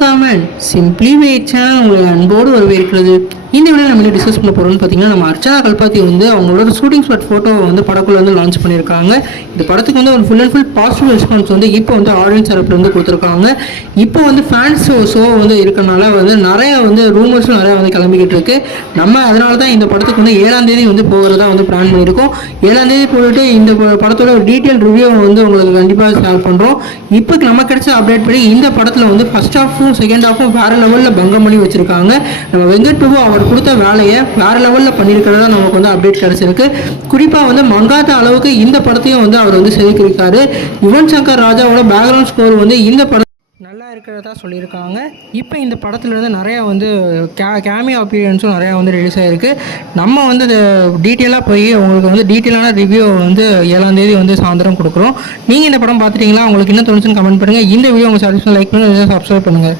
Comment simply wait channel உங்களை அன்போடு வரவேற்கிறது. இந்த வீடியோ நம்ம டிஸ்கஸ் பண்ண போகிறோம்னு பார்த்தீங்கன்னா, நம்ம அர்ச்சனா கல்பாத்தி வந்து அவங்களோட ஷூட்டிங் ஸ்பாட் ஃபோட்டோவை வந்து படக்குள்ள வந்து லான்ச் பண்ணியிருக்காங்க. இந்த படத்துக்கு வந்து ஒரு full and full positive response வந்து இப்போ வந்து ஆடியன்ஸ் தரப்புல வந்து கொடுத்துருக்காங்க. இப்போ வந்து ஃபேன்ஸ் ஷோ வந்து இருக்கனால வந்து நிறைய வந்து ரூமர்ஸும் நிறையா வந்து கிளம்பிக்கிட்டு இருக்கு. நம்ம அதனால தான் இந்த படத்துக்கு வந்து 7ஆம் தேதி வந்து போகிறதா வந்து பிளான் பண்ணியிருக்கோம். 7ஆம் தேதி போயிட்டு இந்த படத்தோட ஒரு டீட்டெயில் ரிவ்யூ வந்து உங்களுக்கு கண்டிப்பாக ஷேர் பண்ணுறோம். இப்போ நம்ம கிடைச்ச அப்டேட் படி இந்த படத்தில் வந்து ஃபர்ஸ்ட் ஹாஃபும் செகண்ட் ஹாஃபும் வேறு லெவலில் பங்கம் பண்ணி வச்சுருக்காங்க. நம்ம வெங்கட் பிரபு அவர் கொடுத்த வேலையை வேறு லெவலில் பண்ணியிருக்கிறதா நமக்கு வந்து அப்டேட் கிடச்சிருக்கு. குறிப்பாக வந்து மங்காத அளவுக்கு இந்த படத்தையும் வந்து அவர் வந்து செதுக்கியிருக்காரு. யுவன் சங்கர் ராஜாவோட பேக்ரவுண்ட் ஸ்கோர் வந்து இந்த படம் நல்லா இருக்கிறதா சொல்லியிருக்காங்க. இப்போ இந்த படத்துலேருந்து நிறையா வந்து கேமியோ அப்பியரன்ஸும் நிறையா வந்து ரிலீஸ் ஆகிருக்கு. நம்ம வந்து டீட்டெயிலாக போய் உங்களுக்கு வந்து டீட்டெயிலான ரிவ்யூ வந்து 7ஆம் தேதி வந்து சாயந்தரம் கொடுக்குறோம். நீங்கள் இந்த படம் பார்த்துட்டீங்களா? உங்களுக்கு என்ன தோணுச்சுன்னு கமெண்ட் பண்ணுங்கள். இந்த வீடியோ உங்கள் சாட்டிஸ்ஃபை லைக் பண்ணுங்கள், சப்ஸ்கிரைப் பண்ணுங்கள்.